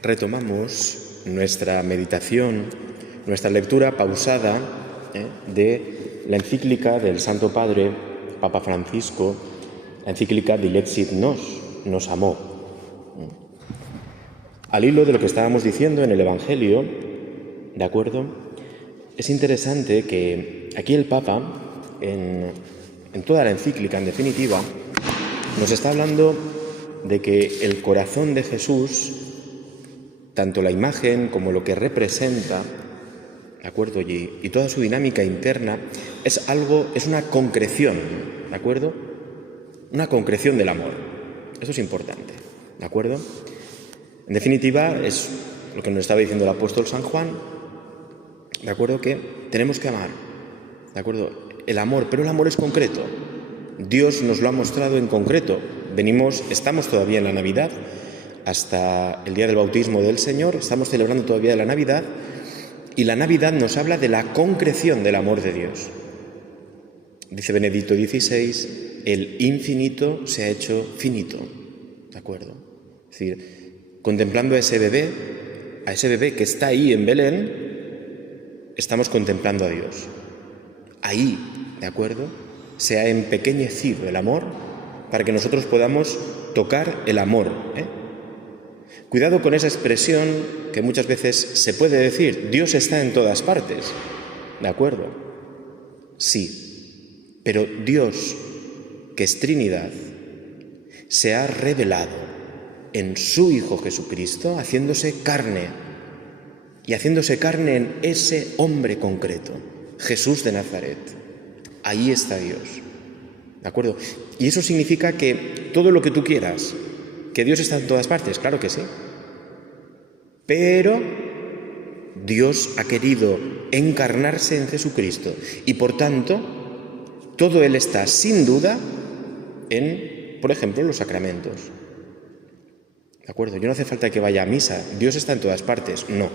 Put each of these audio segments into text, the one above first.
Retomamos nuestra meditación, nuestra lectura pausada de la encíclica del Santo Padre, Papa Francisco, la encíclica Dilexit nos amó. Al hilo de lo que estábamos diciendo en el Evangelio, ¿de acuerdo? Es interesante que aquí el Papa, en toda la encíclica, en definitiva, nos está hablando de que el corazón de Jesús, tanto la imagen como lo que representa, ¿de acuerdo? Y toda su dinámica interna es una concreción, ¿de acuerdo? Una concreción del amor. Eso es importante, ¿de acuerdo? En definitiva, es lo que nos estaba diciendo el apóstol San Juan, ¿de acuerdo? Que tenemos que amar, ¿de acuerdo? El amor, pero el amor es concreto. Dios nos lo ha mostrado en concreto. Estamos todavía en la Navidad, hasta el día del bautismo del Señor, estamos celebrando todavía la Navidad, y la Navidad nos habla de la concreción del amor de Dios. Dice Benedicto XVI, el infinito se ha hecho finito, ¿de acuerdo? Es decir, contemplando a ese bebé que está ahí en Belén, estamos contemplando a Dios. Ahí, ¿de acuerdo?, se ha empequeñecido el amor para que nosotros podamos tocar el amor, Cuidado con esa expresión que muchas veces se puede decir, Dios está en todas partes, ¿de acuerdo? Sí, pero Dios, que es Trinidad, se ha revelado en su Hijo Jesucristo, haciéndose carne, y haciéndose carne en ese hombre concreto, Jesús de Nazaret. Ahí está Dios, ¿de acuerdo? Y eso significa que todo lo que tú quieras, ¿que Dios está en todas partes? Claro que sí. Pero Dios ha querido encarnarse en Jesucristo y, por tanto, todo Él está, sin duda, en, por ejemplo, los sacramentos. ¿De acuerdo? Yo no hace falta que vaya a misa. Dios está en todas partes. No.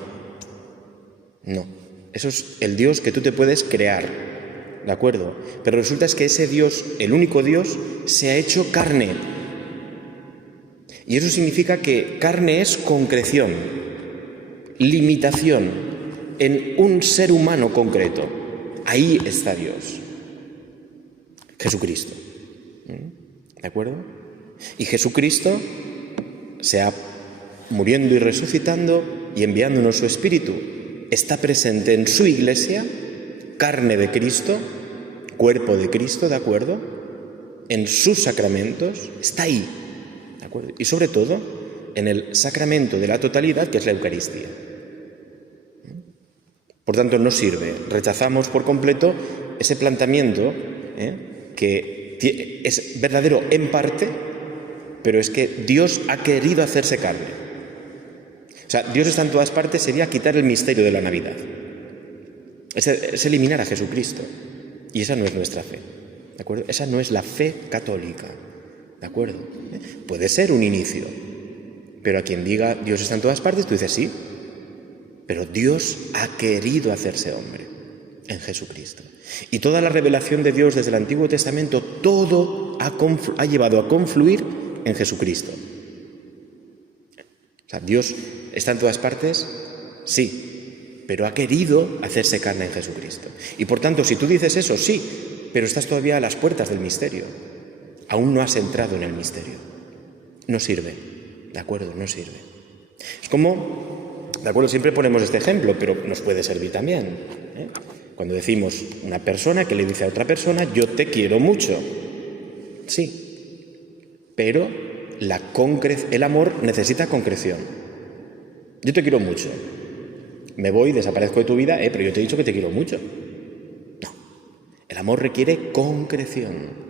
Eso es el Dios que tú te puedes crear. ¿De acuerdo? Pero resulta es que ese Dios, el único Dios, se ha hecho carne. Y eso significa que carne es concreción, limitación en un ser humano concreto. Ahí está Dios, Jesucristo. ¿De acuerdo? Y Jesucristo muriendo y resucitando y enviándonos su Espíritu, está presente en su Iglesia, carne de Cristo, cuerpo de Cristo, ¿de acuerdo? En sus sacramentos, está ahí. ¿De acuerdo? Y sobre todo en el sacramento de la totalidad, que es la Eucaristía. Por tanto, no sirve. Rechazamos por completo ese planteamiento que es verdadero en parte, pero es que Dios ha querido hacerse carne. O sea, Dios está en todas partes sería quitar el misterio de la Navidad. Es eliminar a Jesucristo. Y esa no es nuestra fe. ¿De acuerdo? Esa no es la fe católica. ¿De acuerdo? Puede ser un inicio, pero a quien diga Dios está en todas partes, tú dices sí, pero Dios ha querido hacerse hombre en Jesucristo. Y toda la revelación de Dios desde el Antiguo Testamento, todo ha llevado a confluir en Jesucristo. O sea, Dios está en todas partes, sí, pero ha querido hacerse carne en Jesucristo. Y por tanto, si tú dices eso, sí, pero estás todavía a las puertas del misterio. Aún no has entrado en el misterio. No sirve, ¿de acuerdo? No sirve. Es como, ¿de acuerdo? Siempre ponemos este ejemplo, pero nos puede servir también. Cuando decimos una persona que le dice a otra persona, yo te quiero mucho. Sí, pero el amor necesita concreción. Yo te quiero mucho. Me voy, desaparezco de tu vida, pero yo te he dicho que te quiero mucho. No, el amor requiere concreción.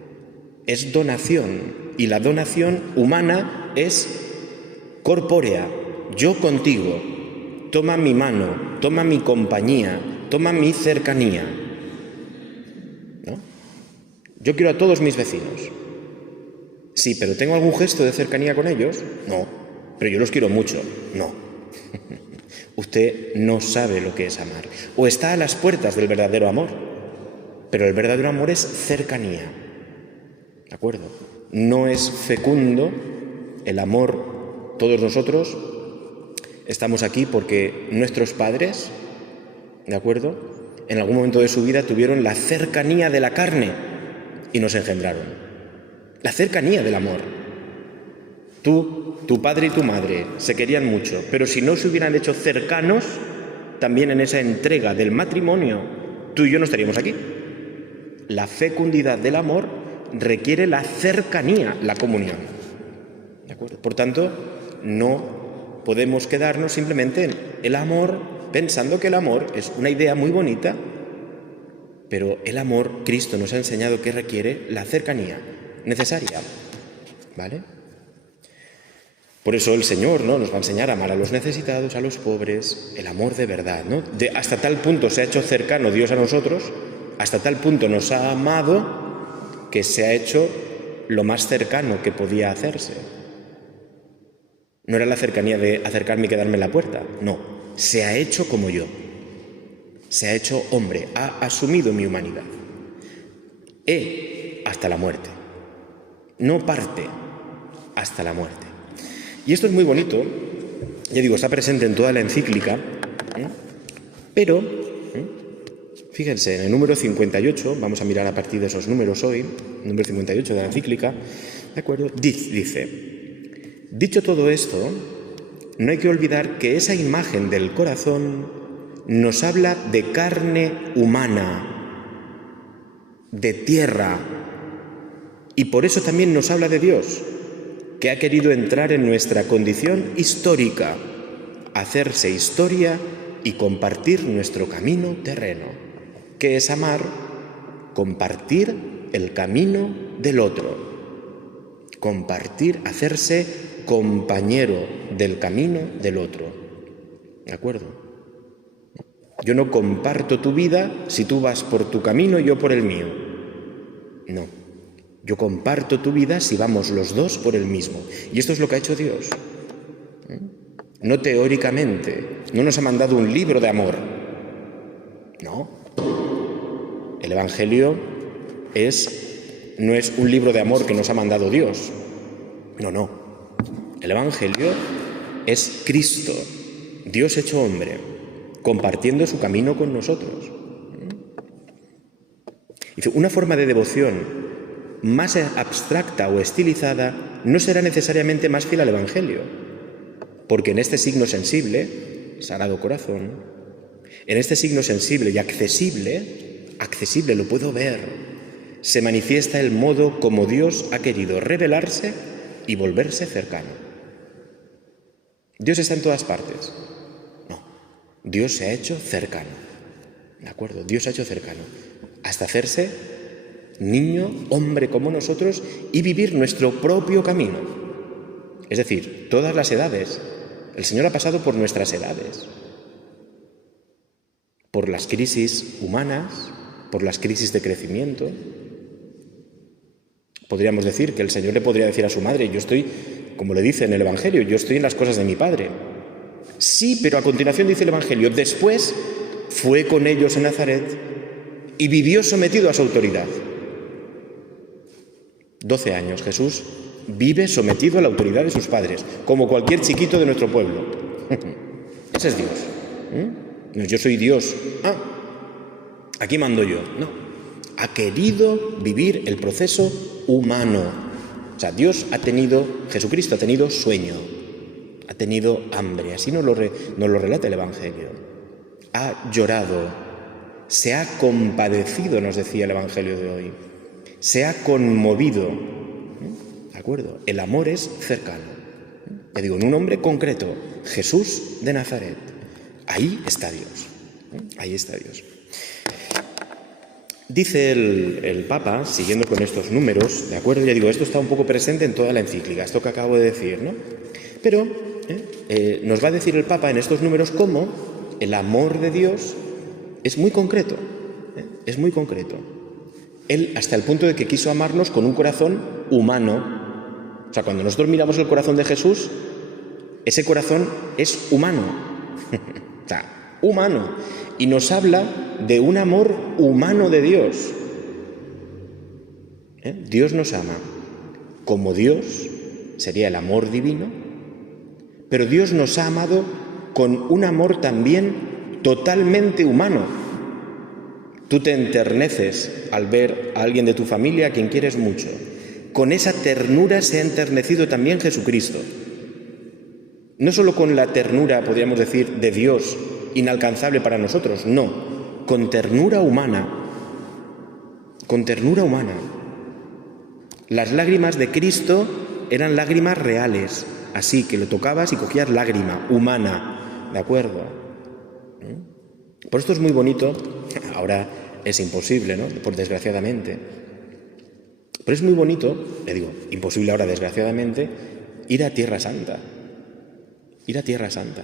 Es donación, y la donación humana es corpórea. Yo contigo, toma mi mano, toma mi compañía, toma mi cercanía. ¿No? Yo quiero a todos mis vecinos. Sí, pero ¿tengo algún gesto de cercanía con ellos? No, pero yo los quiero mucho. No. Usted no sabe lo que es amar. O está a las puertas del verdadero amor, pero el verdadero amor es cercanía. ¿De acuerdo? No es fecundo el amor, todos nosotros Estamos aquí porque nuestros padres, ¿de acuerdo?, en algún momento de su vida tuvieron la cercanía de la carne y nos engendraron. La cercanía del amor. Tú, tu padre y tu madre se querían mucho, pero si no se hubieran hecho cercanos, también en esa entrega del matrimonio, tú y yo no estaríamos aquí. La fecundidad del amor requiere la cercanía, la comunión. ¿De acuerdo? Por tanto, no podemos quedarnos simplemente en el amor, pensando que el amor es una idea muy bonita, pero el amor, Cristo nos ha enseñado que requiere la cercanía necesaria. ¿Vale? Por eso el Señor, ¿no?, nos va a enseñar a amar a los necesitados, a los pobres, el amor de verdad, ¿no? Hasta tal punto se ha hecho cercano Dios a nosotros, hasta tal punto nos ha amado que se ha hecho lo más cercano que podía hacerse. No era la cercanía de acercarme y quedarme en la puerta, no, se ha hecho como yo, se ha hecho hombre, ha asumido mi humanidad. Hasta la muerte, no parte, hasta la muerte. Y esto es muy bonito, ya digo, está presente en toda la encíclica, pero, fíjense, en el número 58, vamos a mirar a partir de esos números hoy, número 58 de la encíclica, ¿de acuerdo? Dice, dicho todo esto, no hay que olvidar que esa imagen del corazón nos habla de carne humana, de tierra, y por eso también nos habla de Dios, que ha querido entrar en nuestra condición histórica, hacerse historia y compartir nuestro camino terreno, que es amar, compartir el camino del otro, compartir, hacerse compañero del camino del otro. ¿De acuerdo? Yo no comparto tu vida si tú vas por tu camino y yo por el mío. No. Yo comparto tu vida si vamos los dos por el mismo. Y esto es lo que ha hecho Dios. No teóricamente. No nos ha mandado un libro de amor. No. El Evangelio no es un libro de amor que nos ha mandado Dios. No. El Evangelio es Cristo, Dios hecho hombre, compartiendo su camino con nosotros. Dice, una forma de devoción más abstracta o estilizada no será necesariamente más fiel al Evangelio, porque en este signo sensible, Sagrado Corazón, en este signo sensible y accesible lo puedo ver, se manifiesta el modo como Dios ha querido revelarse y volverse cercano. ¿Dios está en todas partes? No, Dios se ha hecho cercano, ¿de acuerdo? Dios se ha hecho cercano, hasta hacerse niño, hombre como nosotros, y vivir nuestro propio camino. Es decir, todas las edades. El Señor ha pasado por nuestras edades, por las crisis humanas, por las crisis de crecimiento. Podríamos decir que el Señor le podría decir a su madre, yo estoy, como le dice en el Evangelio, yo estoy en las cosas de mi Padre. Sí, pero a continuación dice el Evangelio, después fue con ellos en Nazaret y vivió sometido a su autoridad. 12 años, Jesús vive sometido a la autoridad de sus padres, como cualquier chiquito de nuestro pueblo. Ese es Dios. No, yo soy Dios. Aquí mando yo. No. Ha querido vivir el proceso humano. O sea, Jesucristo ha tenido sueño, ha tenido hambre. Así nos lo relata el Evangelio. Ha llorado, se ha compadecido, nos decía el Evangelio de hoy. Se ha conmovido, ¿de acuerdo? El amor es cercano. Ya digo, en un hombre concreto, Jesús de Nazaret. Ahí está Dios. Ahí está Dios. Dice el Papa, siguiendo con estos números, ¿de acuerdo? Ya digo, esto está un poco presente en toda la encíclica, esto que acabo de decir, ¿no? Pero nos va a decir el Papa en estos números cómo el amor de Dios es muy concreto, es muy concreto. Él hasta el punto de que quiso amarnos con un corazón humano. O sea, cuando nosotros miramos el corazón de Jesús, ese corazón es humano. O sea, humano. Y nos habla de un amor humano de Dios. Dios nos ama como Dios, sería el amor divino, pero Dios nos ha amado con un amor también totalmente humano. Tú te enterneces al ver a alguien de tu familia a quien quieres mucho. Con esa ternura se ha enternecido también Jesucristo. No solo con la ternura, podríamos decir, de Dios, inalcanzable para nosotros, no, con ternura humana. Con ternura humana. Las lágrimas de Cristo eran lágrimas reales, así que lo tocabas y cogías lágrima humana, ¿de acuerdo? Por esto es muy bonito, ahora es imposible, ¿no? Por desgraciadamente. Pero es muy bonito, le digo, imposible ahora desgraciadamente, ir a Tierra Santa. Ir a Tierra Santa.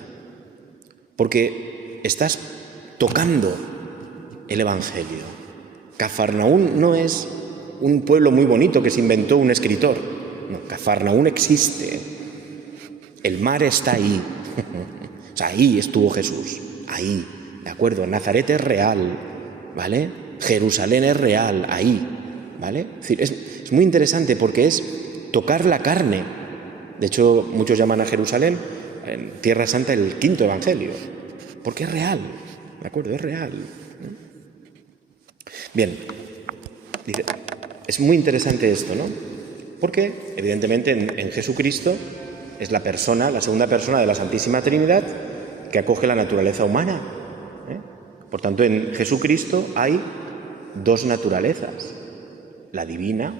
Porque estás tocando el Evangelio. Cafarnaún no es un pueblo muy bonito que se inventó un escritor. No, Cafarnaún existe. El mar está ahí. O sea, ahí estuvo Jesús. Ahí, ¿de acuerdo? Nazaret es real, ¿vale? Jerusalén es real, ahí, ¿vale? Es decir, es muy interesante porque es tocar la carne. De hecho, muchos llaman a Jerusalén, en Tierra Santa, el quinto evangelio. Porque es real, ¿de acuerdo? Es real. Bien, dice, es muy interesante esto, ¿no? Porque, evidentemente, en Jesucristo es la persona, la segunda persona de la Santísima Trinidad que acoge la naturaleza humana. Por tanto, en Jesucristo hay dos naturalezas. La divina,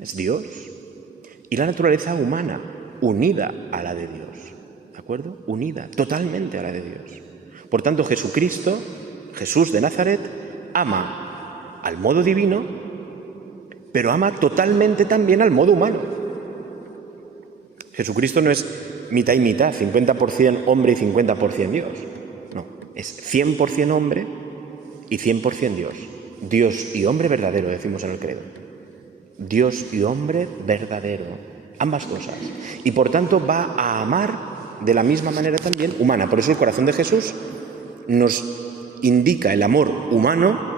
es Dios, y la naturaleza humana, unida a la de Dios. ¿De acuerdo? Unida totalmente a la de Dios. Por tanto, Jesucristo, Jesús de Nazaret, ama al modo divino, pero ama totalmente también al modo humano. Jesucristo no es mitad y mitad, 50% hombre y 50% Dios. No, es 100% hombre y 100% Dios. Dios y hombre verdadero, decimos en el credo. Dios y hombre verdadero. Ambas cosas. Y por tanto va a amar de la misma manera también humana. Por eso el corazón de Jesús nos indica el amor humano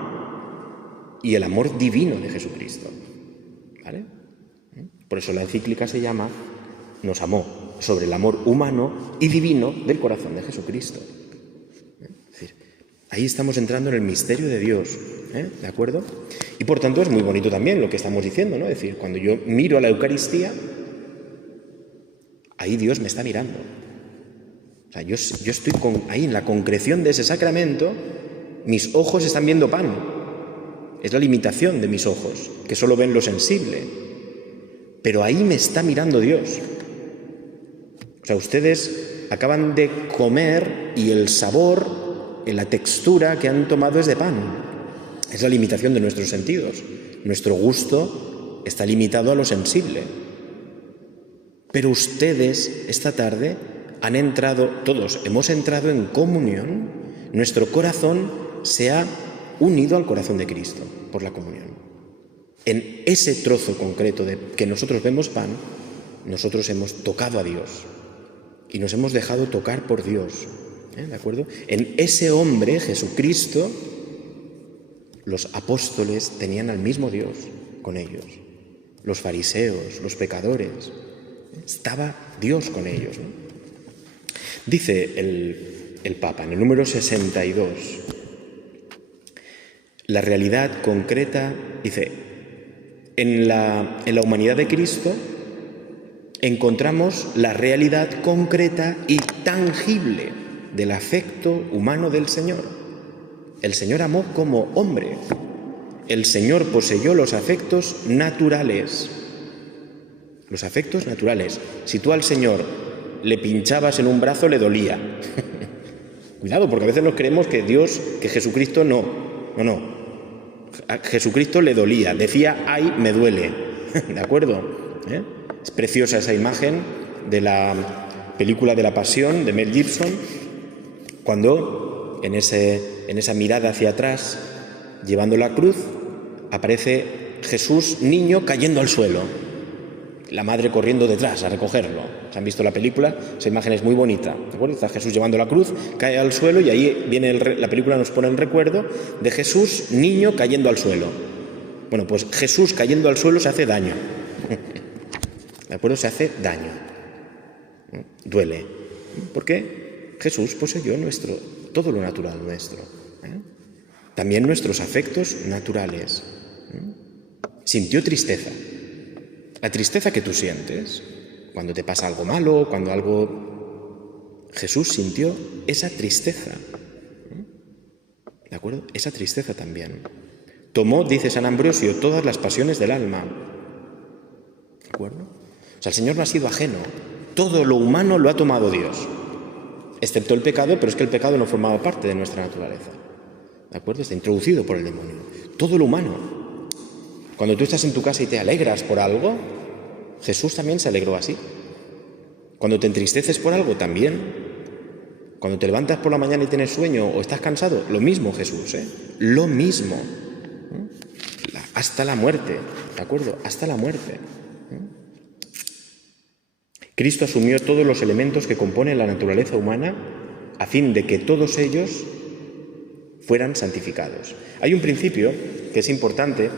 y el amor divino de Jesucristo. ¿Vale? Por eso la encíclica se llama Nos amó, sobre el amor humano y divino del corazón de Jesucristo. Es decir, ahí estamos entrando en el misterio de Dios, ¿de acuerdo? Y por tanto es muy bonito también lo que estamos diciendo, ¿no? Es decir, cuando yo miro a la Eucaristía, ahí Dios me está mirando. O sea, yo estoy ahí en la concreción de ese sacramento, mis ojos están viendo pan. Es la limitación de mis ojos, que solo ven lo sensible. Pero ahí me está mirando Dios. O sea, ustedes acaban de comer y el sabor, la textura que han tomado es de pan. Es la limitación de nuestros sentidos. Nuestro gusto está limitado a lo sensible. Pero ustedes esta tarde han entrado, todos hemos entrado en comunión. Nuestro corazón se ha unido al corazón de Cristo por la comunión. En ese trozo concreto de que nosotros vemos pan, nosotros hemos tocado a Dios y nos hemos dejado tocar por Dios, ¿de acuerdo? En ese hombre, Jesucristo, los apóstoles tenían al mismo Dios con ellos, los fariseos, los pecadores, estaba Dios con ellos, ¿no? Dice el Papa en el número 62, la realidad concreta, dice, en la humanidad de Cristo encontramos la realidad concreta y tangible del afecto humano del Señor. El Señor amó como hombre. El Señor poseyó los afectos naturales. Los afectos naturales. Si tú al Señor le pinchabas en un brazo, le dolía. Cuidado, porque a veces nos creemos que Jesucristo no. No. A Jesucristo le dolía. Decía, ay, me duele. ¿De acuerdo? Es preciosa esa imagen de la película de la Pasión de Mel Gibson, cuando en esa mirada hacia atrás, llevando la cruz, aparece Jesús niño cayendo al suelo, la madre corriendo detrás a recogerlo. ¿Se han visto la película? Esa imagen es muy bonita, ¿de acuerdo? Está Jesús llevando la cruz, cae al suelo y ahí viene la película nos pone el recuerdo de Jesús niño cayendo al suelo. Bueno, pues Jesús cayendo al suelo se hace daño. ¿De acuerdo? Se hace daño. Duele. ¿Por qué? Jesús poseyó todo lo natural nuestro, también nuestros afectos naturales. Sintió tristeza. La tristeza que tú sientes cuando te pasa algo malo, cuando algo... Jesús sintió esa tristeza. ¿De acuerdo? Esa tristeza también. Tomó, dice San Ambrosio, todas las pasiones del alma. ¿De acuerdo? O sea, el Señor no ha sido ajeno. Todo lo humano lo ha tomado Dios. Excepto el pecado, pero es que el pecado no formaba parte de nuestra naturaleza. ¿De acuerdo? Está introducido por el demonio. Todo lo humano. Cuando tú estás en tu casa y te alegras por algo, Jesús también se alegró así. Cuando te entristeces por algo, también. Cuando te levantas por la mañana y tienes sueño o estás cansado, lo mismo Jesús, lo mismo. Hasta la muerte, ¿de acuerdo? Hasta la muerte. Cristo asumió todos los elementos que componen la naturaleza humana a fin de que todos ellos fueran santificados. Hay un principio que es importante,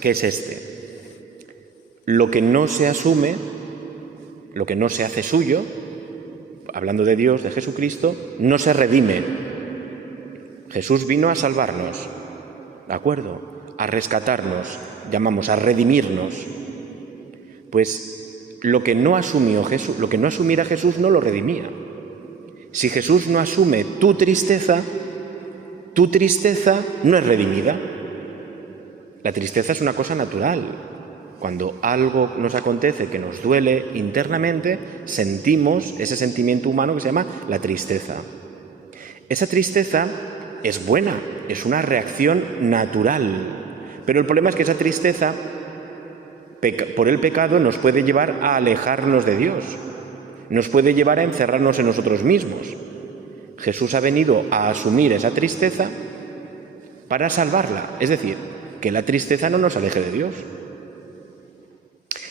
que es este. Lo que no se asume, lo que no se hace suyo, hablando de Dios, de Jesucristo, no se redime. Jesús vino a salvarnos, ¿de acuerdo? A rescatarnos, llamamos a redimirnos. Pues lo que no asumió Jesús, lo que no asumiera Jesús no lo redimía. Si Jesús no asume tu tristeza no es redimida. La tristeza es una cosa natural. Cuando algo nos acontece que nos duele internamente, sentimos ese sentimiento humano que se llama la tristeza. Esa tristeza es buena, es una reacción natural. Pero el problema es que esa tristeza, por el pecado, nos puede llevar a alejarnos de Dios. Nos puede llevar a encerrarnos en nosotros mismos. Jesús ha venido a asumir esa tristeza para salvarla. Es decir, que la tristeza no nos aleje de Dios.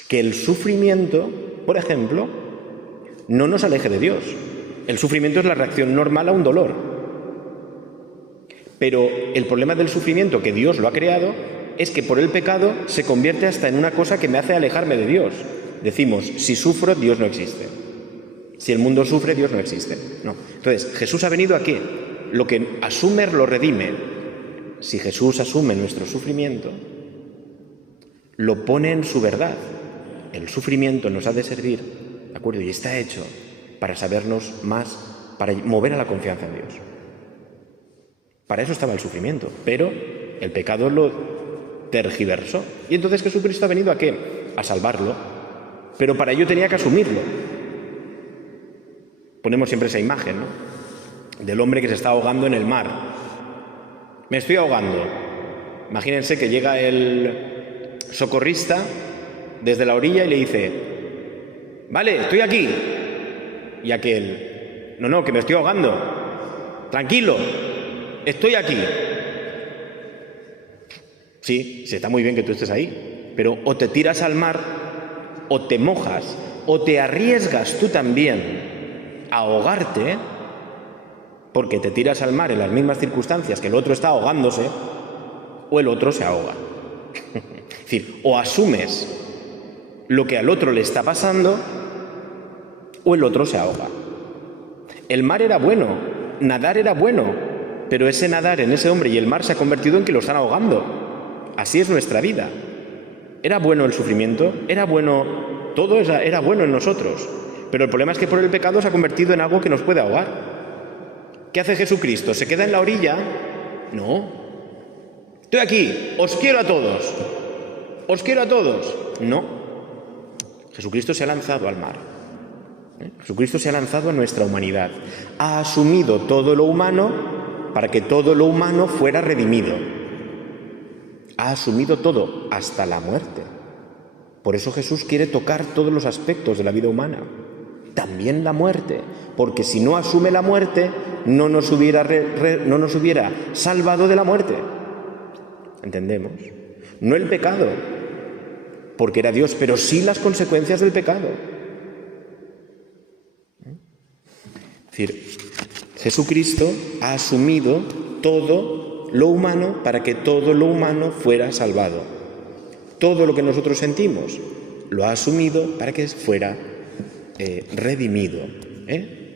Que el sufrimiento, por ejemplo, no nos aleje de Dios. El sufrimiento es la reacción normal a un dolor. Pero el problema del sufrimiento, que Dios lo ha creado, es que por el pecado se convierte hasta en una cosa que me hace alejarme de Dios. Decimos, si sufro, Dios no existe. Si el mundo sufre, Dios no existe. No. Entonces, Jesús ha venido aquí. Lo que asume lo redime. Si Jesús asume nuestro sufrimiento, lo pone en su verdad. El sufrimiento nos ha de servir, ¿de acuerdo? Y está hecho para sabernos más, para mover a la confianza en Dios. Para eso estaba el sufrimiento, pero el pecado lo tergiversó. Y entonces Jesucristo ha venido ¿a qué? A salvarlo. Pero para ello tenía que asumirlo. Ponemos siempre esa imagen, ¿no? Del hombre que se está ahogando en el mar. Me estoy ahogando. Imagínense que llega el socorrista desde la orilla y le dice, vale, estoy aquí. Y aquel, no, que me estoy ahogando. Tranquilo, estoy aquí. Sí, está muy bien que tú estés ahí, pero o te tiras al mar, o te mojas, o te arriesgas tú también a ahogarte, porque te tiras al mar en las mismas circunstancias que el otro está ahogándose, o el otro se ahoga. Es decir, o asumes lo que al otro le está pasando, o el otro se ahoga. El mar era bueno, nadar era bueno, pero ese nadar en ese hombre y el mar se ha convertido en que lo están ahogando. Así es nuestra vida. Era bueno el sufrimiento, era bueno, todo era bueno en nosotros, pero el problema es que por el pecado se ha convertido en algo que nos puede ahogar. ¿Qué hace Jesucristo? ¿Se queda en la orilla? No. Estoy aquí, os quiero a todos. Os quiero a todos. No. Jesucristo se ha lanzado al mar. Jesucristo se ha lanzado a nuestra humanidad. Ha asumido todo lo humano para que todo lo humano fuera redimido. Ha asumido todo, hasta la muerte. Por eso Jesús quiere tocar todos los aspectos de la vida humana. También la muerte. Porque si no asume la muerte, no nos hubiera salvado de la muerte. ¿Entendemos? No el pecado, porque era Dios, pero sí las consecuencias del pecado. Es decir, Jesucristo ha asumido todo lo humano para que todo lo humano fuera salvado. Todo lo que nosotros sentimos lo ha asumido para que fuera redimido.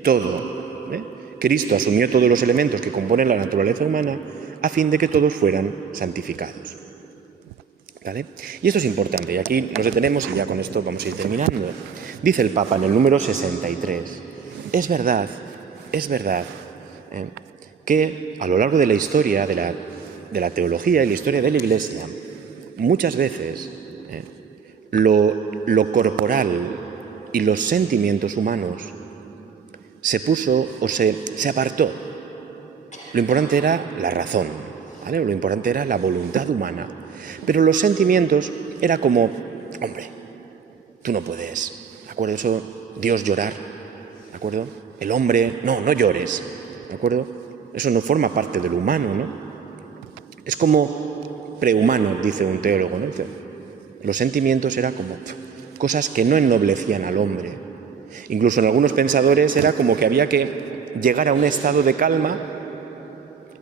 Todo. Cristo asumió todos los elementos que componen la naturaleza humana a fin de que todos fueran santificados. ¿Vale? Y esto es importante, y aquí nos detenemos y ya con esto vamos a ir terminando. Dice el Papa en el número 63, es verdad que a lo largo de la historia de la teología y la historia de la Iglesia, muchas veces lo corporal y los sentimientos humanos se puso o se apartó. Lo importante era la razón, ¿vale? Lo importante era la voluntad humana. Pero los sentimientos era como, hombre, tú no puedes, ¿de acuerdo? Eso, Dios llorar, ¿de acuerdo? El hombre, no llores, ¿de acuerdo? Eso no forma parte del humano, ¿no? Es como prehumano, dice un teólogo, ¿no? Los sentimientos eran como cosas que no ennoblecían al hombre. Incluso en algunos pensadores era como que había que llegar a un estado de calma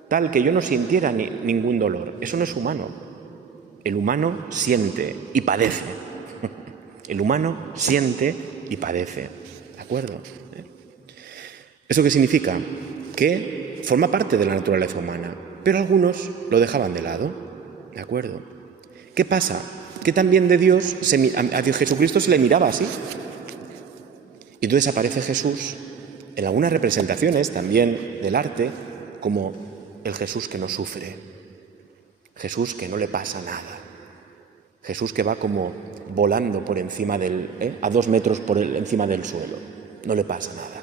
tal que yo no sintiera ningún dolor. Eso no es humano. El humano siente y padece. El humano siente y padece. ¿De acuerdo? ¿Eso qué significa? Que forma parte de la naturaleza humana, pero algunos lo dejaban de lado. ¿De acuerdo? ¿Qué pasa? Que también de Dios, a Jesucristo se le miraba así. Y entonces aparece Jesús en algunas representaciones también del arte como el Jesús que no sufre, Jesús que no le pasa nada, Jesús que va como volando por encima a 2 metros encima del suelo, no le pasa nada,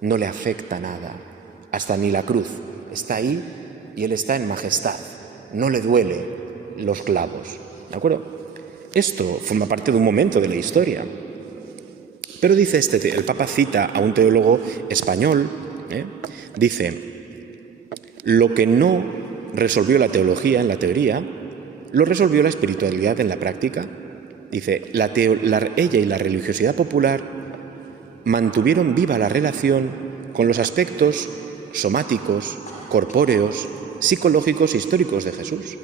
no le afecta nada, hasta ni la cruz, está ahí y Él está en majestad, no le duele los clavos, ¿de acuerdo? Esto forma parte de un momento de la historia. Pero dice el Papa cita a un teólogo español, dice, lo que no resolvió la teología en la teoría, lo resolvió la espiritualidad en la práctica. Dice, ella y la religiosidad popular mantuvieron viva la relación con los aspectos somáticos, corpóreos, psicológicos e históricos de Jesús.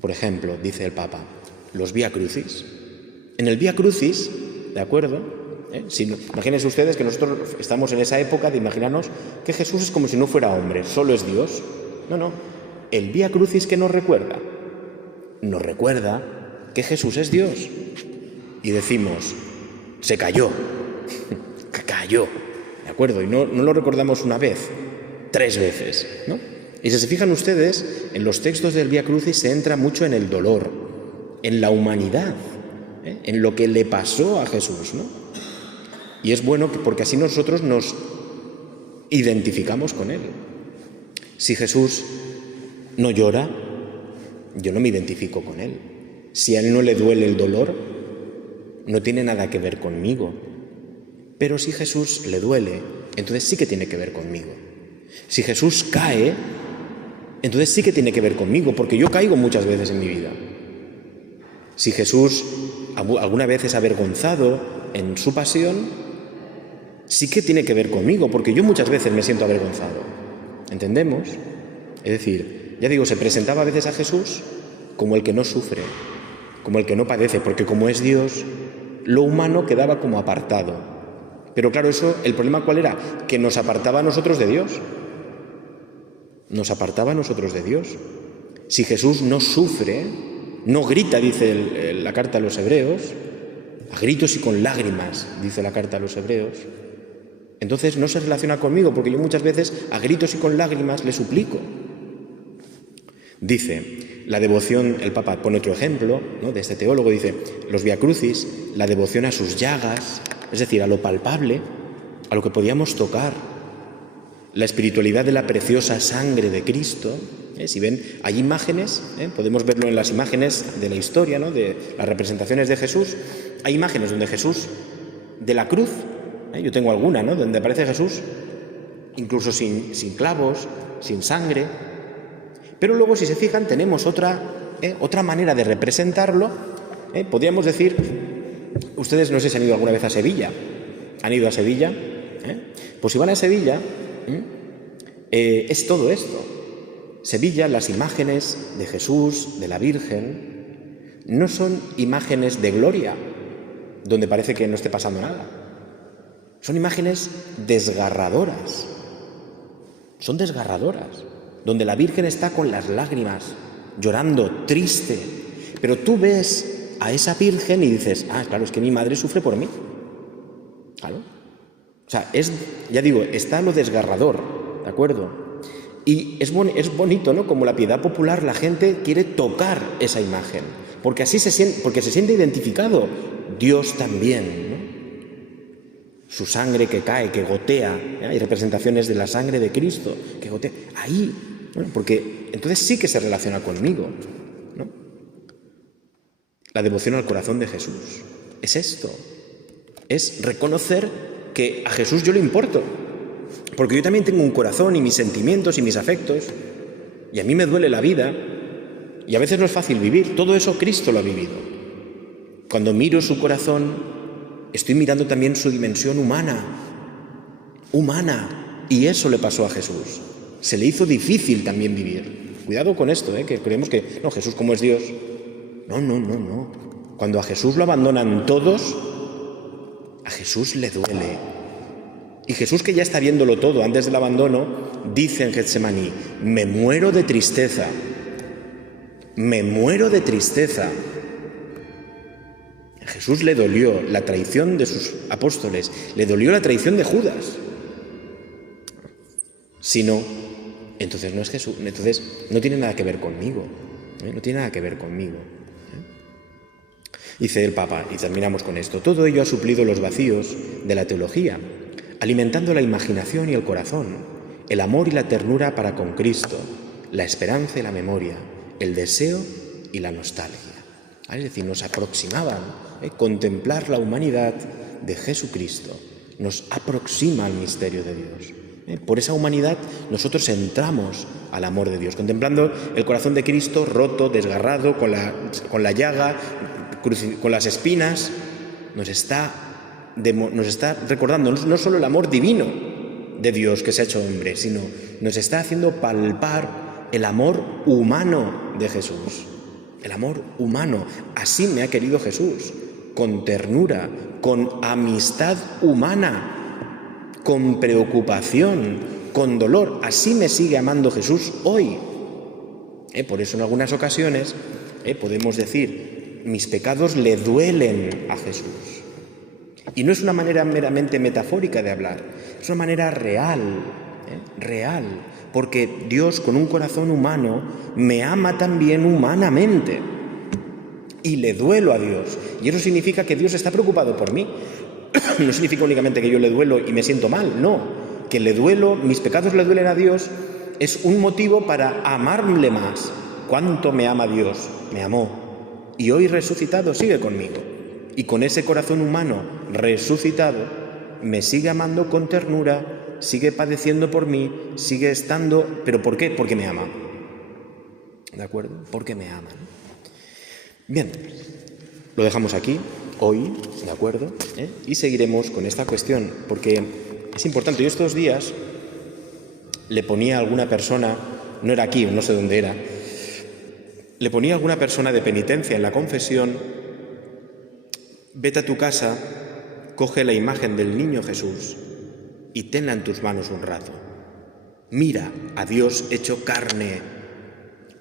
Por ejemplo, dice el Papa, los Vía Crucis. En el Vía Crucis, ¿de acuerdo? Imagínense ustedes que nosotros estamos en esa época de imaginarnos que Jesús es como si no fuera hombre, solo es Dios. No. El Vía Crucis, ¿qué nos recuerda? Nos recuerda que Jesús es Dios. Y decimos, se cayó, ¿de acuerdo? Y no lo recordamos una vez, 3 veces, ¿no? Y si se fijan ustedes, en los textos del Vía Crucis se entra mucho en el dolor, en la humanidad, en lo que le pasó a Jesús, ¿no? Y es bueno porque así nosotros nos identificamos con Él. Si Jesús no llora, yo no me identifico con Él. Si a Él no le duele el dolor, no tiene nada que ver conmigo. Pero si Jesús le duele, entonces sí que tiene que ver conmigo. Si Jesús cae, entonces sí que tiene que ver conmigo, porque yo caigo muchas veces en mi vida. Si Jesús alguna vez es avergonzado en su pasión, sí que tiene que ver conmigo, porque yo muchas veces me siento avergonzado. ¿Entendemos? Es decir, ya digo, se presentaba a veces a Jesús como el que no sufre, como el que no padece, porque como es Dios, lo humano quedaba como apartado. Pero claro, ¿el problema cuál era? Que nos apartaba a nosotros de Dios. Nos apartaba a nosotros de Dios. Si Jesús no sufre, no grita, dice la carta a los Hebreos, a gritos y con lágrimas, dice la carta a los Hebreos, entonces no se relaciona conmigo, porque yo muchas veces a gritos y con lágrimas le suplico. Dice, la devoción, el Papa pone otro ejemplo, ¿no?, de este teólogo, dice, los Vía Crucis, la devoción a sus llagas, es decir, a lo palpable, a lo que podíamos tocar, la espiritualidad de la preciosa sangre de Cristo. Si ven, hay imágenes, podemos verlo en las imágenes de la historia, ¿no?, de las representaciones de Jesús. Hay imágenes donde Jesús, de la cruz, yo tengo alguna, ¿no?, donde aparece Jesús, incluso sin clavos, sin sangre. Pero luego, si se fijan, tenemos otra manera de representarlo. Podríamos decir, ustedes no sé si han ido alguna vez a Sevilla. ¿Han ido a Sevilla? Pues si van a Sevilla, es todo esto. Sevilla, las imágenes de Jesús, de la Virgen, no son imágenes de gloria, donde parece que no esté pasando nada. Son imágenes desgarradoras. Son desgarradoras, donde la Virgen está con las lágrimas, llorando, triste. Pero tú ves a esa Virgen y dices, claro, es que mi madre sufre por mí. Claro. O sea, ya digo, está lo desgarrador, ¿de acuerdo? Y es bonito, ¿no? Como la piedad popular, la gente quiere tocar esa imagen, porque así se siente identificado. Dios también, ¿no? Su sangre que cae, que gotea. Hay representaciones de la sangre de Cristo que gotea. Ahí, bueno, porque entonces sí que se relaciona conmigo, ¿no? La devoción al corazón de Jesús es esto. Es reconocer que a Jesús yo le importo. Porque yo también tengo un corazón y mis sentimientos y mis afectos. Y a mí me duele la vida. Y a veces no es fácil vivir. Todo eso Cristo lo ha vivido. Cuando miro su corazón, estoy mirando también su dimensión humana. Y eso le pasó a Jesús. Se le hizo difícil también vivir. Cuidado con esto, que creemos que, no, Jesús como es Dios. No. Cuando a Jesús lo abandonan todos, a Jesús le duele. Y Jesús, que ya está viéndolo todo antes del abandono, dice en Getsemaní, me muero de tristeza. A Jesús le dolió la traición de sus apóstoles, le dolió la traición de Judas. Si no, entonces no es Jesús, entonces no tiene nada que ver conmigo, no tiene nada que ver conmigo. Dice el Papa, y terminamos con esto, todo ello ha suplido los vacíos de la teología, alimentando la imaginación y el corazón, el amor y la ternura para con Cristo, la esperanza y la memoria, el deseo y la nostalgia. Es decir, nos aproximaban, contemplar la humanidad de Jesucristo nos aproxima al misterio de Dios. Por esa humanidad nosotros entramos al amor de Dios, contemplando el corazón de Cristo roto, desgarrado, con la llaga, con las espinas. Nos está recordando no solo el amor divino de Dios que se ha hecho hombre, sino nos está haciendo palpar el amor humano de Jesús. El amor humano. Así me ha querido Jesús, con ternura, con amistad humana, con preocupación, con dolor. Así me sigue amando Jesús hoy. Por eso en algunas ocasiones podemos decir, mis pecados le duelen a Jesús. Y no es una manera meramente metafórica de hablar, es una manera real, porque Dios con un corazón humano me ama también humanamente y le duelo a Dios. Y eso significa que Dios está preocupado por mí. No significa únicamente que yo le duelo y me siento mal, no. Que le duelo, mis pecados le duelen a Dios, es un motivo para amarle más. ¿Cuánto me ama Dios? Me amó. Y hoy resucitado sigue conmigo. Y con ese corazón humano resucitado me sigue amando con ternura, sigue padeciendo por mí, sigue estando... ¿Pero por qué? Porque me ama. ¿De acuerdo? Porque me ama. Bien, lo dejamos aquí, hoy, ¿de acuerdo? Y seguiremos con esta cuestión, porque es importante. Yo estos días le ponía a alguna persona, no era aquí, no sé dónde era, le ponía a alguna persona de penitencia en la confesión, vete a tu casa, coge la imagen del niño Jesús y tenla en tus manos un rato. Mira a Dios hecho carne,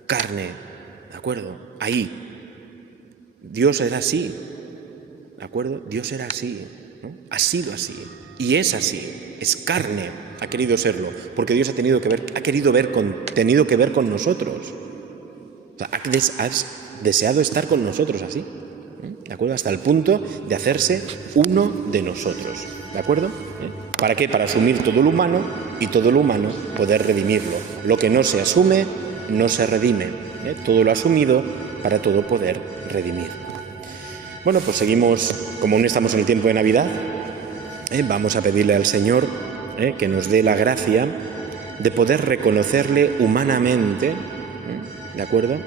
¿de acuerdo? Ahí. Dios era así, ¿de acuerdo? Dios era así, ¿no? Ha sido así, y es así, es carne, ha querido serlo, porque Dios ha tenido que ver con nosotros. O sea, ha deseado estar con nosotros así, ¿de acuerdo? Hasta el punto de hacerse uno de nosotros, ¿de acuerdo? ¿Para qué? Para asumir todo lo humano y todo lo humano poder redimirlo. Lo que no se asume, no se redime. Todo lo asumido para todo poder redimirlo. Bueno, pues seguimos, como aún estamos en el tiempo de Navidad, vamos a pedirle al Señor que nos dé la gracia de poder reconocerle humanamente, ¿de acuerdo?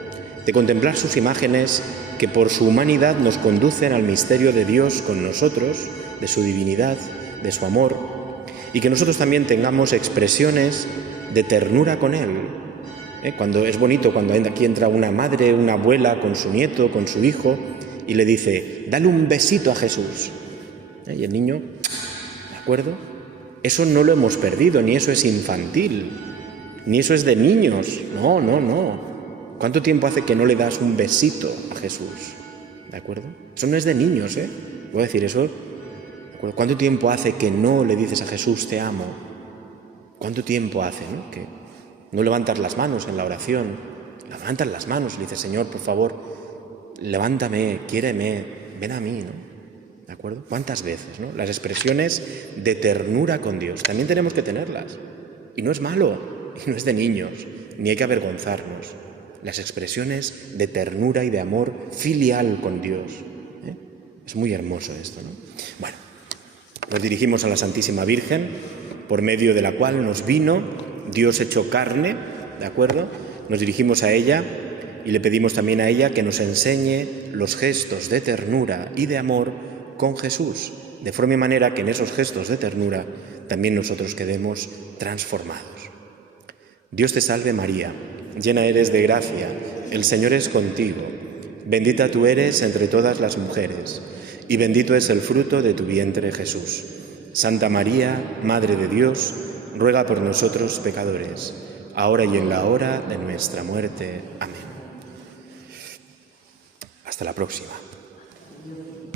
De contemplar sus imágenes que por su humanidad nos conducen al misterio de Dios con nosotros, de su divinidad, de su amor, y que nosotros también tengamos expresiones de ternura con Él. Cuando es bonito cuando aquí entra una madre, una abuela con su nieto, con su hijo, y le dice, dale un besito a Jesús. Y el niño, acuerdo? Eso no lo hemos perdido, ni eso es infantil, ni eso es de niños. No, no, no. ¿Cuánto tiempo hace que no le das un besito a Jesús? ¿De acuerdo? Eso no es de niños, ¿eh? Voy a decir eso. ¿Cuánto tiempo hace que no le dices a Jesús te amo? ¿Cuánto tiempo hace, ¿no? Que no levantas las manos en la oración? Levantas las manos y le dices, Señor, por favor, levántame, quiéreme, ven a mí, ¿no? ¿De acuerdo? ¿Cuántas veces, no? Las expresiones de ternura con Dios también tenemos que tenerlas. Y no es malo, y no es de niños, ni hay que avergonzarnos. Las expresiones de ternura y de amor filial con Dios. Es muy hermoso esto, ¿no? Bueno, nos dirigimos a la Santísima Virgen, por medio de la cual nos vino Dios hecho carne, ¿de acuerdo? Nos dirigimos a ella y le pedimos también a ella que nos enseñe los gestos de ternura y de amor con Jesús, de forma y manera que en esos gestos de ternura también nosotros quedemos transformados. Dios te salve María, llena eres de gracia, el Señor es contigo, bendita tú eres entre todas las mujeres, y bendito es el fruto de tu vientre Jesús. Santa María, Madre de Dios, ruega por nosotros pecadores, ahora y en la hora de nuestra muerte. Amén. Hasta la próxima.